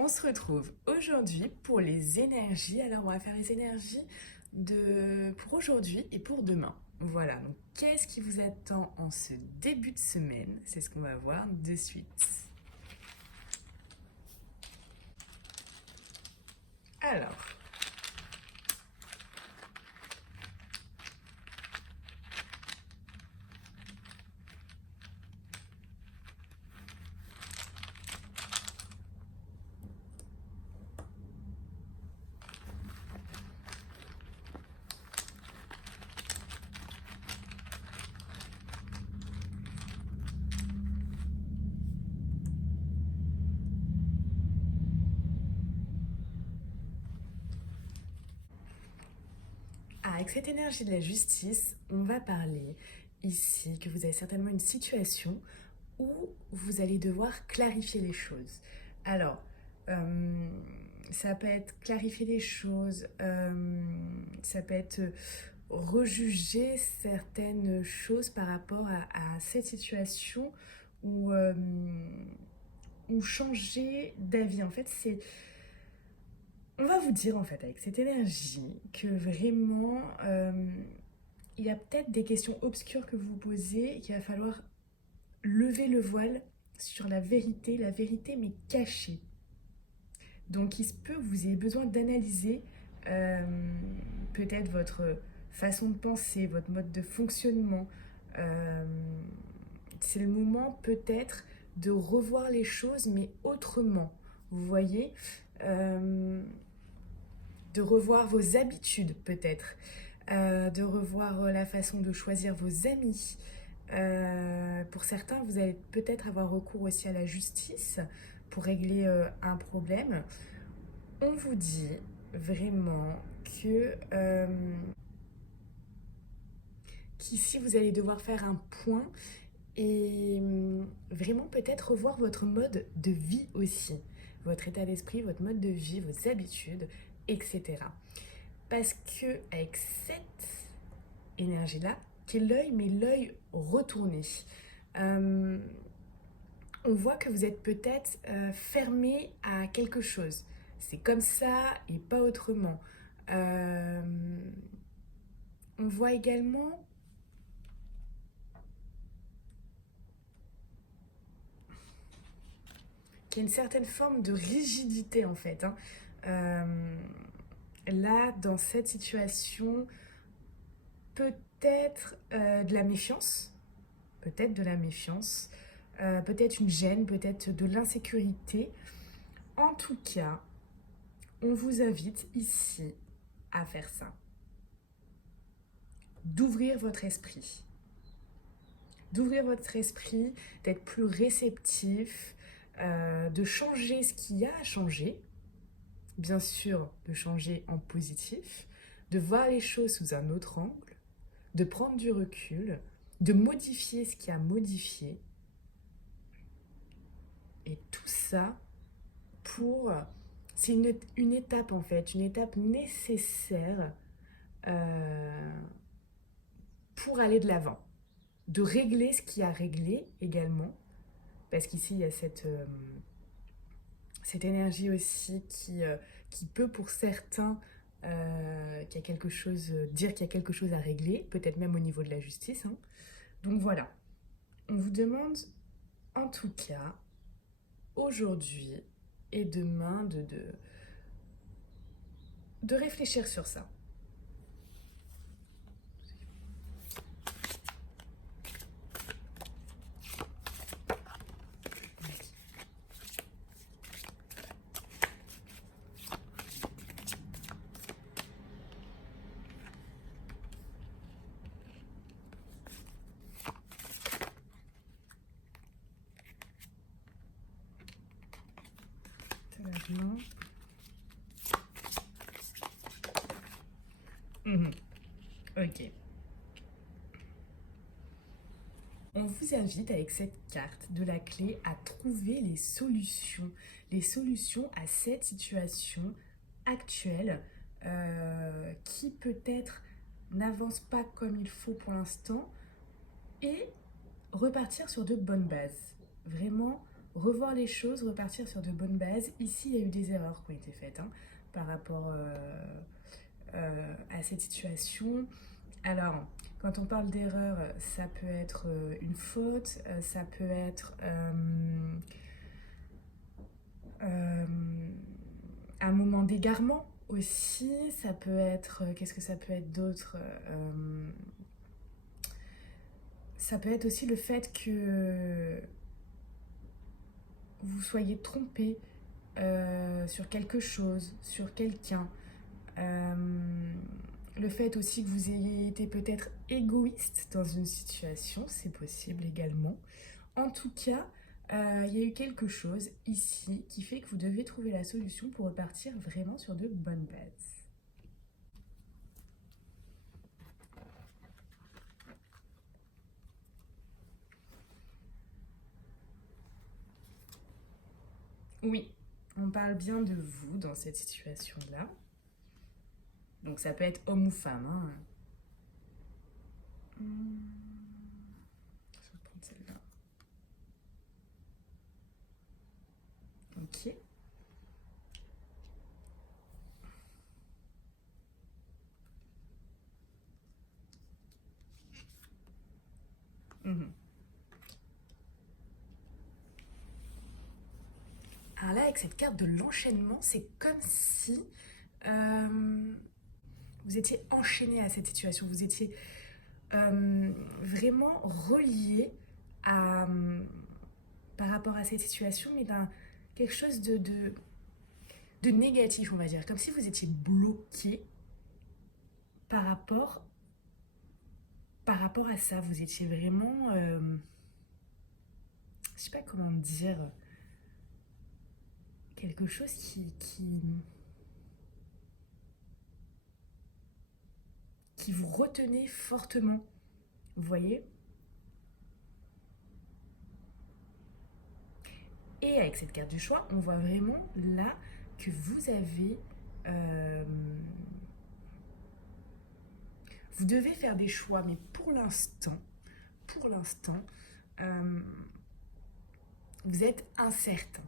On se retrouve aujourd'hui pour les énergies. Alors, on va faire les énergies pour aujourd'hui et pour demain. Voilà, donc qu'est-ce qui vous attend en ce début de semaine? C'est ce qu'on va voir de suite. Alors, avec cette énergie de la justice, on va parler ici que vous avez certainement une situation où vous allez devoir clarifier les choses. Alors, euh, ça peut être clarifier les choses, ça peut être rejuger certaines choses par rapport à cette situation ou changer d'avis. En fait, on va vous dire en fait avec cette énergie que vraiment il y a peut-être des questions obscures que vous vous posez et qu'il va falloir lever le voile sur la vérité mais cachée. Donc il se peut que vous ayez besoin d'analyser euh, peut-être votre façon de penser, votre mode de fonctionnement. Euh, c'est le moment peut-être de revoir les choses mais autrement. Vous voyez de revoir vos habitudes peut-être, de revoir la façon de choisir vos amis. Pour certains, vous allez peut-être avoir recours aussi à la justice pour régler un problème. On vous dit vraiment qu'ici vous allez devoir faire un point et vraiment peut-être revoir votre mode de vie aussi, votre état d'esprit, votre mode de vie, vos habitudes, etc. Parce que avec cette énergie-là, qui est l'œil, mais l'œil retourné, euh, on voit que vous êtes peut-être fermé à quelque chose. C'est comme ça et pas autrement. Euh, on voit également qu'il y a une certaine forme de rigidité en fait. Là, dans cette situation, peut-être de la méfiance, peut-être de la méfiance, peut-être une gêne, peut-être de l'insécurité. En tout cas, on vous invite ici à faire ça. D'ouvrir votre esprit. D'ouvrir votre esprit, d'être plus réceptif, de changer ce qu'il y a à changer. Bien sûr, de changer en positif, de voir les choses sous un autre angle, de prendre du recul, de modifier ce qui a modifié. Et tout ça pour... C'est une étape en fait, une étape nécessaire euh, pour aller de l'avant. De régler ce qui a réglé également, parce qu'ici il y a cette énergie aussi qui peut pour certains qu'il y a quelque chose, dire qu'il y a quelque chose à régler, peut-être même au niveau de la justice. Hein. Donc voilà, on vous demande en tout cas aujourd'hui et demain de réfléchir sur ça. Sérieusement. Mhm. Ok. On vous invite avec cette carte de la clé à trouver les solutions à cette situation actuelle qui peut-être n'avance pas comme il faut pour l'instant et repartir sur de bonnes bases. Vraiment revoir les choses, repartir sur de bonnes bases. Ici, il y a eu des erreurs qui ont été faites hein, par rapport à cette situation. Alors, quand on parle d'erreur, ça peut être une faute, ça peut être euh, un moment d'égarement aussi, ça peut être, qu'est-ce que ça peut être d'autre ça peut être aussi le fait que vous soyez trompé sur quelque chose, sur quelqu'un. Euh, le fait aussi que vous ayez été peut-être égoïste dans une situation, c'est possible également. En tout cas, il y a eu quelque chose ici qui fait que vous devez trouver la solution pour repartir vraiment sur de bonnes bases. Oui, on parle bien de vous dans cette situation-là. Donc ça peut être homme ou femme. Hein. Je vais prendre celle-là. Ok. Mhm. Alors là, avec cette carte de l'enchaînement, c'est comme si euh, vous étiez enchaîné à cette situation. Vous étiez vraiment relié à, par rapport à cette situation, mais d'un quelque chose de négatif, on va dire. Comme si vous étiez bloqué par rapport, par rapport à ça. Vous étiez vraiment... je sais pas comment dire... Quelque chose qui vous retenait fortement. Vous voyez. Et avec cette carte du choix, on voit vraiment là que vous avez... euh, vous devez faire des choix, mais pour l'instant, euh, vous êtes incertain.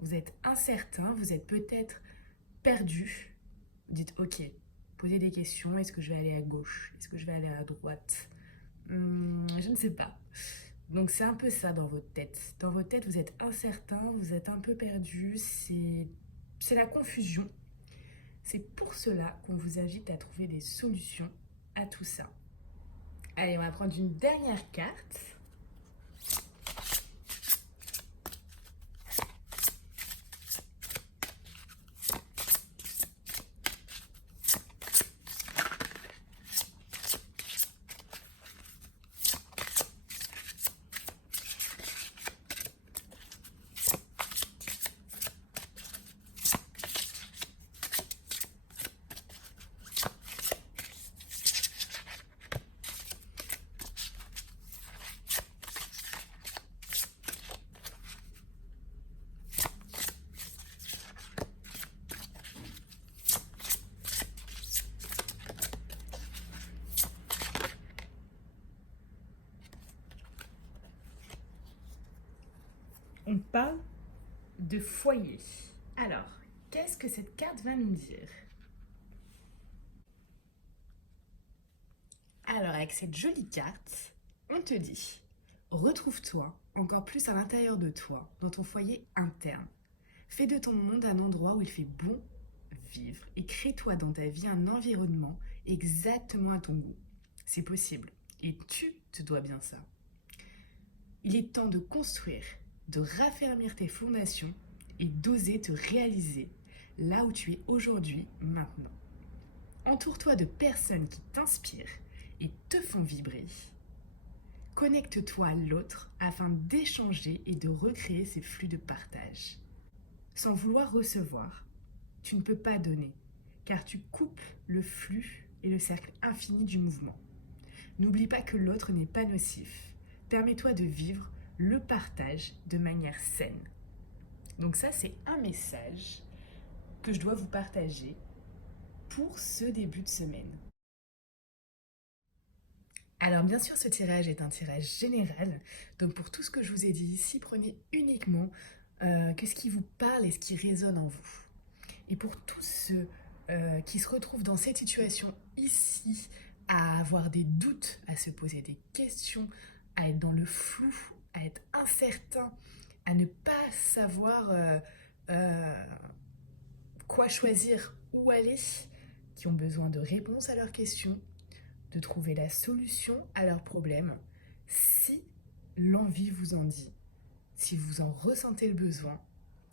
Vous êtes incertain, vous êtes peut-être perdu. Vous dites, ok, posez des questions, est-ce que je vais aller à gauche? Est-ce que je vais aller à droite? Je ne sais pas. Donc c'est un peu ça dans votre tête. Dans votre tête, vous êtes incertain, vous êtes un peu perdu, c'est la confusion. C'est pour cela qu'on vous invite à trouver des solutions à tout ça. Allez, on va prendre une dernière carte. On parle de foyer. Alors, qu'est-ce que cette carte va nous dire? Alors, avec cette jolie carte, on te dit, retrouve-toi encore plus à l'intérieur de toi, dans ton foyer interne. Fais de ton monde un endroit où il fait bon vivre et crée-toi dans ta vie un environnement exactement à ton goût. C'est possible et tu te dois bien ça. Il est temps de construire, de raffermir tes fondations et d'oser te réaliser là où tu es aujourd'hui, maintenant. Entoure-toi de personnes qui t'inspirent et te font vibrer. Connecte-toi à l'autre afin d'échanger et de recréer ces flux de partage. Sans vouloir recevoir, tu ne peux pas donner, car tu coupes le flux et le cercle infini du mouvement. N'oublie pas que l'autre n'est pas nocif. Permets-toi de vivre le partage de manière saine. Donc ça, c'est un message que je dois vous partager pour ce début de semaine. Alors bien sûr, ce tirage est un tirage général, donc pour tout ce que je vous ai dit ici, prenez uniquement que ce qui vous parle et ce qui résonne en vous. Et pour tous ceux qui se retrouvent dans cette situation ici, à avoir des doutes, à se poser des questions, à être dans le flou, à être incertain, à ne pas savoir euh, quoi choisir, où aller, qui ont besoin de réponses à leurs questions, de trouver la solution à leurs problèmes, si l'envie vous en dit, si vous en ressentez le besoin,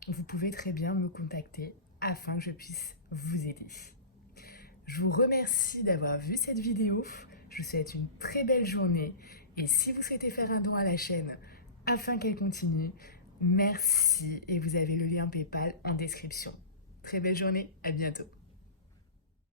vous pouvez très bien me contacter afin que je puisse vous aider. Je vous remercie d'avoir vu cette vidéo, je vous souhaite une très belle journée et si vous souhaitez faire un don à la chaîne afin qu'elle continue, merci et vous avez le lien PayPal en description. Très belle journée, à bientôt.